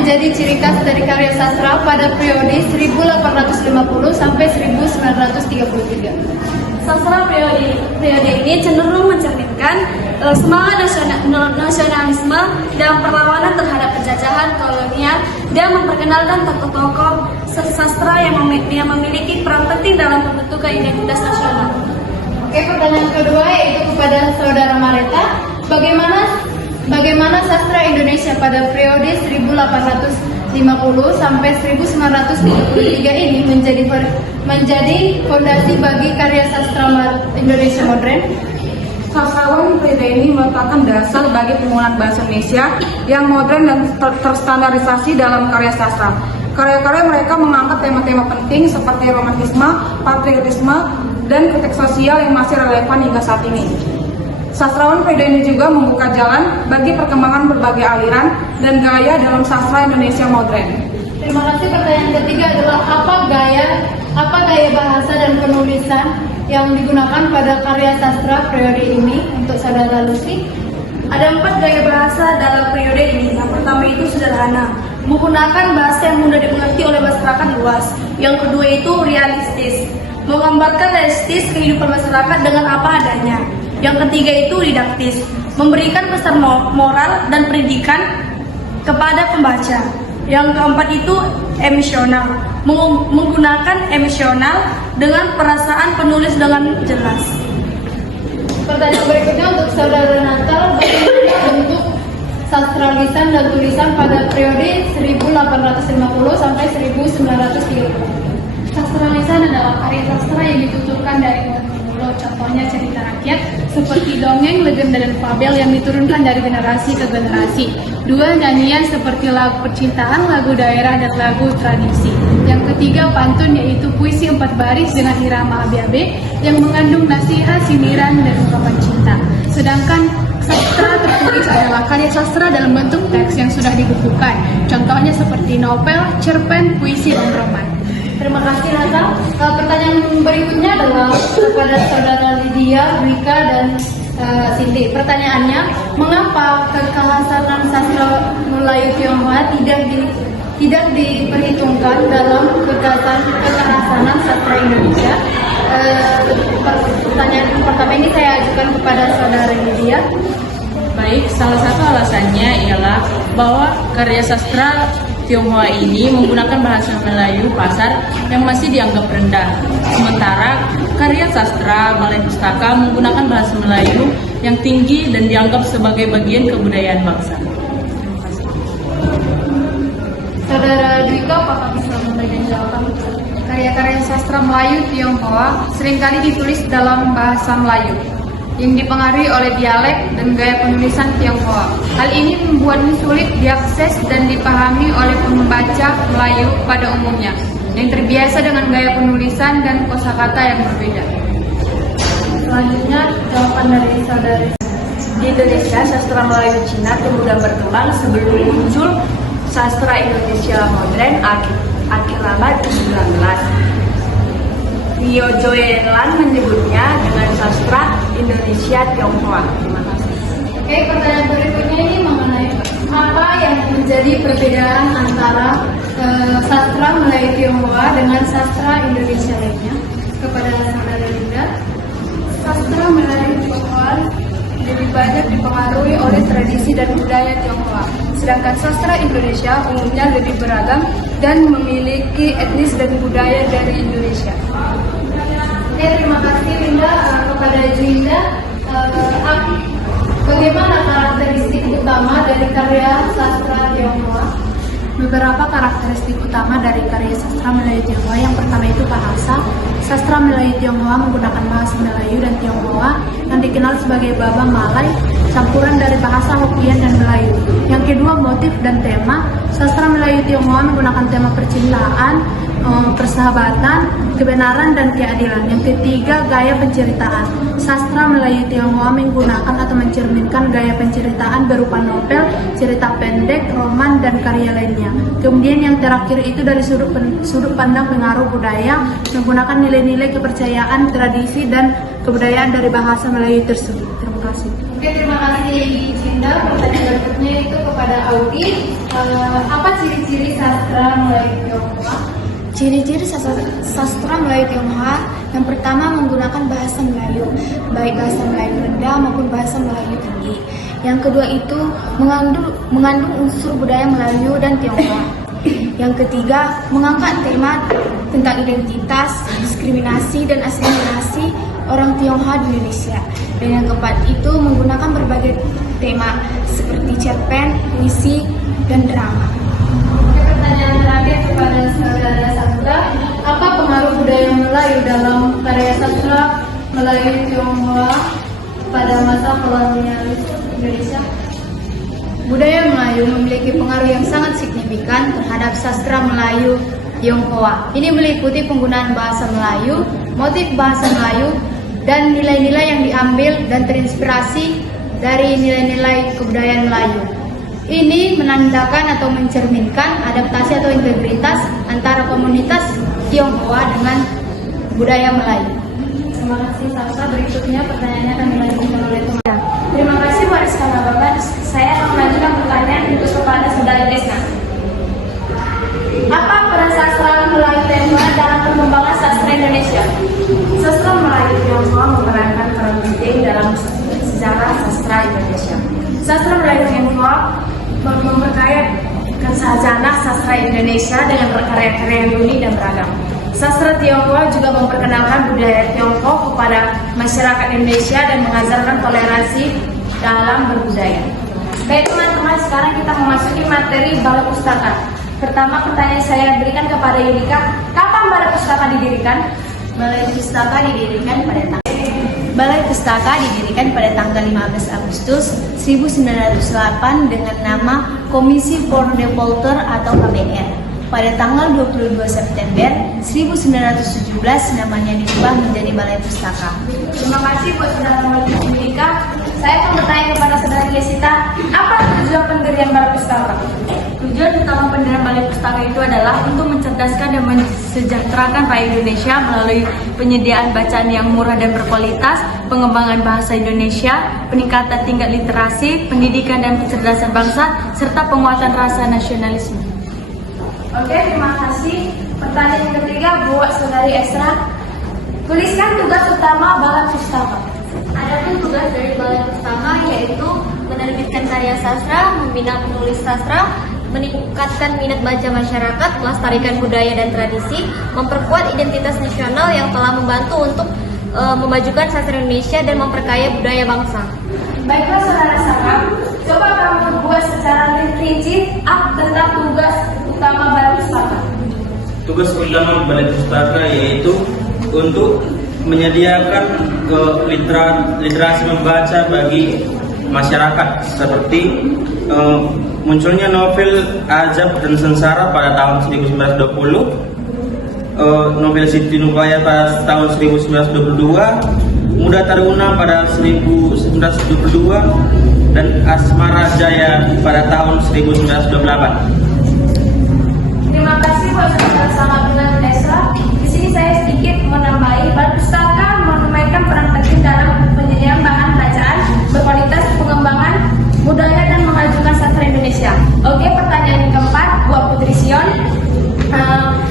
menjadi ciri khas dari karya sastra pada periode 1850 sampai 1933. Sastra periode ini cenderung mencerminkan semangat nasionalisme dan perlawanan terhadap penjajahan kolonial dan memperkenalkan tokoh-tokoh sastra yang memiliki peran penting dalam pembentukan identitas nasional. Oke, pertanyaan kedua yaitu kepada Saudara Mareta, bagaimana sastra Indonesia pada periode 1850 sampai 1933 ini menjadi fondasi bagi karya sastra Indonesia modern? Sastrawan periode ini meletakkan dasar bagi penggunaan bahasa Indonesia yang modern dan terstandarisasi dalam karya sastra. Karya-karya mereka mengangkat tema-tema penting seperti romantisme, patriotisme, dan kritik sosial yang masih relevan hingga saat ini. Sastrawan periode ini juga membuka jalan bagi perkembangan berbagai aliran dan gaya dalam sastra Indonesia modern. Terima kasih. Pertanyaan ketiga adalah apa gaya bahasa dan penulisan yang digunakan pada karya sastra periode ini untuk Saudara Lucy? Ada 4 gaya bahasa dalam periode ini. Yang pertama itu sederhana, menggunakan bahasa yang mudah dimengerti oleh masyarakat luas. Yang kedua itu realistis, menggambarkan realistis kehidupan masyarakat dengan apa adanya. Yang ketiga itu didaktis, memberikan pesan moral dan pendidikan kepada pembaca. Yang keempat itu emosional, menggunakan emosional dengan perasaan penulis dengan jelas. Pertanyaan berikutnya untuk Saudara Natal, bagaimana bentuk sastra lisan dan tulisan pada periode 1850 sampai 1930? Sastra lisan adalah karya sastra yang dituturkan dari mulut ke mulut, contohnya cerita rakyat seperti dongeng, legenda, dan fabel yang diturunkan dari generasi ke generasi. 2. Nyanyian seperti lagu percintaan, lagu daerah, dan lagu tradisi. Yang ketiga, pantun, yaitu puisi 4 baris dengan irama abe-abe yang mengandung nasihat, sindiran, dan ungkapan cinta. Sedangkan sastra tertulis adalah karya sastra dalam bentuk teks yang sudah dibukukan, contohnya seperti novel, cerpen, puisi, dan roman. Terima kasih Natal. Pertanyaan berikutnya adalah kepada Saudara Lydia, Wika, dan Cindy. Pertanyaannya, mengapa kekhasanan sastra Melayu Tionghoa tidak diperhitungkan dalam kekhasanan sastra Indonesia? Pertanyaan pertama ini saya ajukan kepada Saudara Lydia. Baik, salah satu alasannya ialah bahwa karya sastra Tionghoa ini menggunakan bahasa Melayu pasar yang masih dianggap rendah. Sementara karya sastra Balai Pustaka menggunakan bahasa Melayu yang tinggi dan dianggap sebagai bagian kebudayaan bangsa. Terima kasih. Saudara Dwika, apakah bisa memberikan jawaban? Karya-karya sastra Melayu Tionghoa seringkali ditulis dalam bahasa Melayu yang dipengaruhi oleh dialek dan gaya penulisan Tionghoa. Hal ini membuatnya sulit diakses dan dipahami oleh pembaca Melayu pada umumnya, yang terbiasa dengan gaya penulisan dan kosakata yang berbeda. Selanjutnya, jawaban dari Saudara. Di Indonesia, sastra Melayu Cina tumbuh dan berkembang sebelum muncul sastra Indonesia modern akhir abad ke-19. Rio Joelan menyebutnya dengan sastra Indonesia Tionghoa. Terima kasih. Oke, pertanyaan berikutnya ini mengenai apa yang menjadi perbedaan antara sastra Melayu Tionghoa dengan sastra Indonesia lainnya? Kepada Saudara Linda. Sastra Melayu Tionghoa lebih banyak dipengaruhi oleh tradisi dan budaya Tionghoa, sedangkan sastra Indonesia umumnya lebih beragam dan memiliki etnis dan budaya dari Indonesia. Oke, terima kasih Linda. Kepada Juinda, bagaimana karakteristik utama dari karya sastra Tionghoa? Beberapa karakteristik utama dari karya sastra Melayu Tionghoa. Yang pertama itu bahasa. Sastra Melayu Tionghoa menggunakan bahasa Melayu dan Tionghoa yang dikenal sebagai Baba Malay, campuran dari bahasa Hokkien dan Melayu. Yang kedua, motif dan tema. Sastra Melayu Tionghoa menggunakan tema percintaan, persahabatan, kebenaran, dan keadilan. Yang ketiga, gaya penceritaan. Sastra Melayu Tionghoa menggunakan atau mencerminkan gaya penceritaan berupa novel, cerita pendek, roman, dan karya lainnya. Kemudian yang terakhir itu dari sudut pandang pengaruh budaya, menggunakan nilai-nilai kepercayaan, tradisi, dan kebudayaan dari bahasa Melayu tersebut. Terima kasih. kasih. Oke, terima kasih Cinda. Pertanyaan berikutnya itu kepada Audi. Apa ciri-ciri sastra Melayu Tionghoa? Ciri-ciri sastra Melayu Tionghoa yang pertama menggunakan bahasa Melayu, baik bahasa Melayu rendah maupun bahasa Melayu tinggi. Yang kedua itu mengandung unsur budaya Melayu dan Tionghoa. Yang ketiga, mengangkat tema tentang identitas, diskriminasi, dan asimilasi orang Tionghoa di Indonesia. Dan yang keempat itu menggunakan berbagai tema seperti cerpen, puisi, dan drama. Oke, pertanyaan terakhir kepada saudara sastra. Apa pengaruh budaya Melayu dalam karya sastra Melayu Tionghoa pada masa kolonialis Indonesia? Budaya Melayu memiliki pengaruh yang sangat signifikan terhadap sastra Melayu Tionghoa. Ini meliputi penggunaan bahasa Melayu, motif bahasa Melayu, dan nilai-nilai yang diambil dan terinspirasi dari nilai-nilai kebudayaan Melayu. Ini menandakan atau mencerminkan adaptasi atau integritas antara komunitas Tionghoa dengan budaya Melayu. Terima kasih Sastra. Berikutnya pertanyaannya akan dilanjutkan oleh teman. Terima kasih Bu Rizka Nababan. Saya akan melanjutkan pertanyaan untuk kepada Saudari Desna. Apa peran sastra Melayu Tionghoa dalam perkembangan sastra Indonesia? Sastra Melayu Tionghoa memerankan peran penting dalam sejarah sastra Indonesia. Sastra Melayu Tionghoa memperkaya khazanah sastra Indonesia dengan karya-karya yang unik dan beragam. Sastra Tionghoa juga memperkenalkan budaya Tionghoa kepada masyarakat Indonesia dan mengajarkan toleransi dalam berbudaya. Baik teman-teman, sekarang kita memasuki materi Balai Pustaka. Pertama pertanyaan saya berikan kepada Yudika. Kapan Balai Pustaka didirikan? Balai Pustaka didirikan pada tanggal 15 Agustus 1908 dengan nama Komisi for Defaulter atau KBR. Pada tanggal 22 September 1917 namanya diubah menjadi Balai Pustaka. Terima kasih buat saudara Yudika. Saya akan bertanya kepada saudara Yesita, apa tujuan pendirian Balai Pustaka? Tujuan utama pendirian Balai Pustaka itu adalah untuk mencerdaskan dan mensejahterakan rakyat Indonesia melalui penyediaan bacaan yang murah dan berkualitas, pengembangan bahasa Indonesia, peningkatan tingkat literasi, pendidikan dan kecerdasan bangsa, serta penguatan rasa nasionalisme. Oke, terima kasih. Pertanyaan yang ketiga buat saudari Esra. Tuliskan tugas utama Balai Pustaka. Adapun tugas dari Balai Pustaka yaitu menerbitkan karya sastra, membina penulis sastra, meningkatkan minat baca masyarakat, melestarikan budaya dan tradisi, memperkuat identitas nasional yang telah membantu untuk memajukan sastra Indonesia dan memperkaya budaya bangsa. Baiklah saudara Sakam, coba kamu buat secara rinci tentang tugas utama Balai Pustaka. Tugas utama Balai Pustaka yaitu untuk menyediakan literasi membaca bagi masyarakat seperti munculnya novel Ajab dan Sengsara pada tahun 1920, novel Siti Nurbaya pada tahun 1922, Muda Taruna pada 1922, dan Asmara Jaya pada tahun 1928. Terima kasih buat saudara Sangat dengan Esra. Di sini saya sedikit menambahi, Balai Pustaka memainkan peran penting dalam penyediaan bahan bacaan berkualitas, pengembangan budaya dan memajukan sastra Indonesia. Oke, pertanyaan yang keempat buat Putri Sion.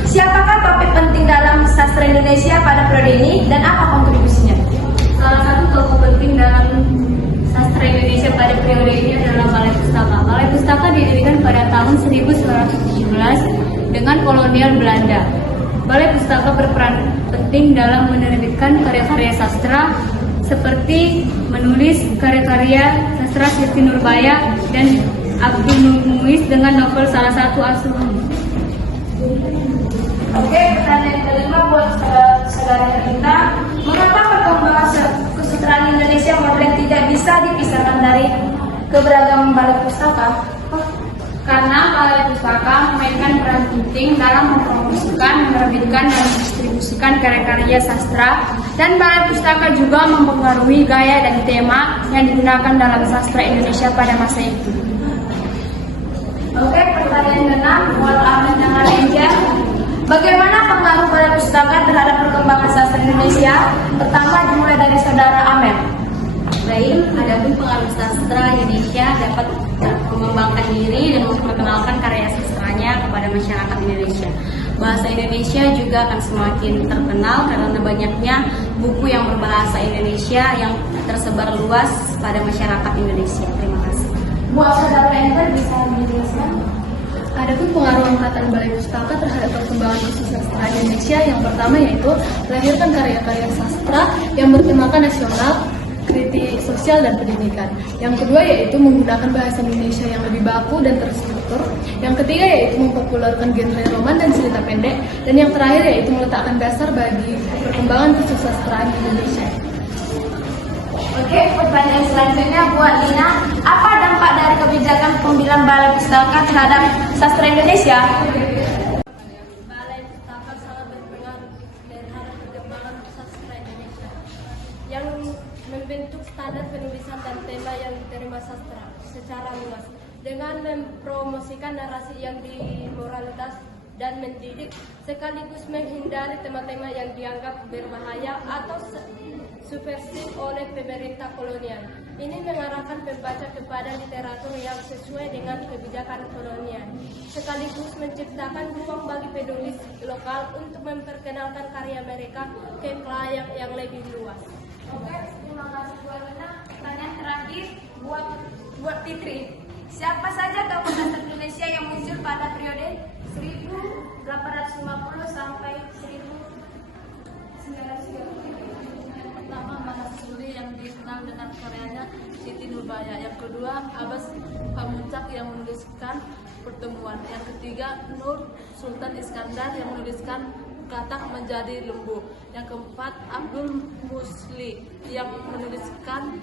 Siapakah topik penting dalam sastra Indonesia pada periode ini dan apa kontribusinya? Salah satu tokoh penting dalam sastra Indonesia pada periode ini adalah Balai Pustaka. Balai Pustaka didirikan pada tahun 1917 dengan kolonial Belanda. Balai Pustaka berperan penting dalam menerbitkan karya-karya sastra seperti menulis karya-karya sastra Siti Nurbaya dan Abdul Muiz dengan novel Salah Satu Asuhan. Oke, pertanyaan kelima buat saudara kita. Mengapa perkembangan kesusastraan Indonesia modern tidak bisa dipisahkan dari keberagaman Balai Pustaka? Karena Balai Pustaka memainkan peran penting dalam mempromosikan, menerbitkan, dan mendistribusikan karya-karya sastra, dan Balai Pustaka juga mempengaruhi gaya dan tema yang digunakan dalam sastra Indonesia pada masa itu. Oke, pertanyaan ke-6 buat Amin dan Alenja. Bagaimana pengaruh Balai Pustaka terhadap perkembangan sastra Indonesia? Pertama dimulai dari saudara Amel. baik. Adapun pengaruh sastra Indonesia dapat mengembangkan diri dan memperkenalkan karya sastranya kepada masyarakat Indonesia. Bahasa Indonesia juga akan semakin terkenal karena banyaknya buku yang berbahasa Indonesia yang tersebar luas pada masyarakat Indonesia. Terima kasih. Buat saudara Enter bisa menjelaskan? Adapun pengaruh angkatan Balai Pustaka terhadap perkembangan isu sastra Indonesia yang pertama yaitu melahirkan karya-karya sastra yang bertemakan nasional, kritik sosial dan pendidikan. Yang kedua yaitu menggunakan bahasa Indonesia yang lebih baku dan terstruktur. Yang ketiga yaitu mempopulerkan genre roman dan cerita pendek. Dan yang terakhir yaitu meletakkan dasar bagi perkembangan kesusastraan Indonesia. Oke, pertanyaan selanjutnya buat Lina. Apa dampak dari kebijakan pengambilan Balai Pustaka terhadap sastra Indonesia? Balai Pustaka sangat berpengaruh terhadap perkembangan sastra Indonesia yang membentuk standar penulisan dan tema yang diterima sastra secara luas dengan mempromosikan narasi yang dimoralitas dan mendidik sekaligus menghindari tema-tema yang dianggap berbahaya atau subversif oleh pemerintah kolonial. Ini mengarahkan pembaca kepada literatur yang sesuai dengan kebijakan kolonial, sekaligus menciptakan ruang bagi penulis lokal untuk memperkenalkan karya mereka ke khalayak yang lebih luas. Oke, terima kasih buat Lina. Pertanyaan terakhir buat Fitri. Siapa saja tokoh sastra Indonesia yang muncul pada periode 1850 sampai 1930? Pertama, Manasuli yang dikenal dengan karyanya Siti Nurbaya. Yang kedua, Abbas Pamuncak yang menuliskan Pertemuan. Yang ketiga, Nur Sultan Iskandar yang menuliskan Katak Menjadi Lembu. Yang keempat, Abdul Musli yang menuliskan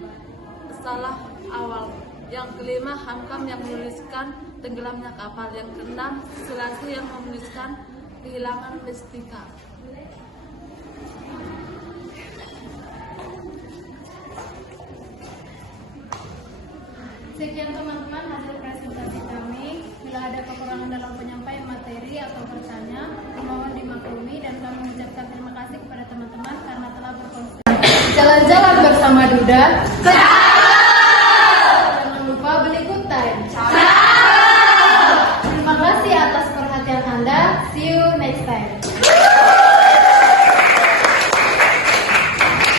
Salah Awal. Yang kelima, Hamkam yang menuliskan Tenggelamnya Kapal. Yang keenam, Selassie yang menuliskan Kehilangan Mestika. Sekian teman-teman hasil presentasi kami. Bila ada kekurangan dalam penyampaian materi atau bertanya, mohon dimaklumi dan kami mengucapkan terima kasih kepada teman-teman karena telah berkonsentrasi. Jalan-jalan bersama Duda.